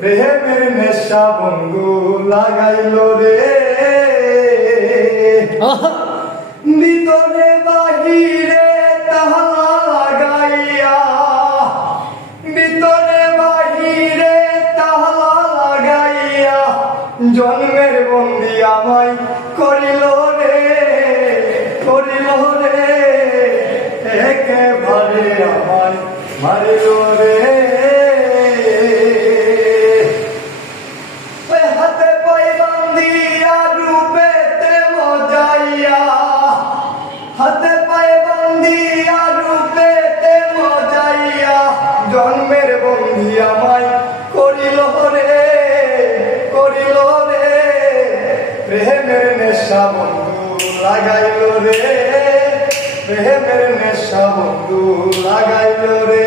প্রেমের নেশা বন্ধু লাগাইল রে, ভিতরে বাহিরে তালা লাগাইয়া, ভিতরে বাহিরে তালা লাগাইয়া জন্মের বন্দি আমায় করিল রে, করিল রে, একেবারে আমায় মারিল রে। হাতে পায়ে বান্ধিয়া রূপেতে মজাইয়া, হাতে পায়ে বান্ধিয়া রূপেতে মজাইয়া জন্মের বন্ধি আমায় করিল রে, করিল রে, প্রেমের নেশা বন্ধু লাগাইল রে, প্রেমের নেশা বন্ধু লাগাইল রে।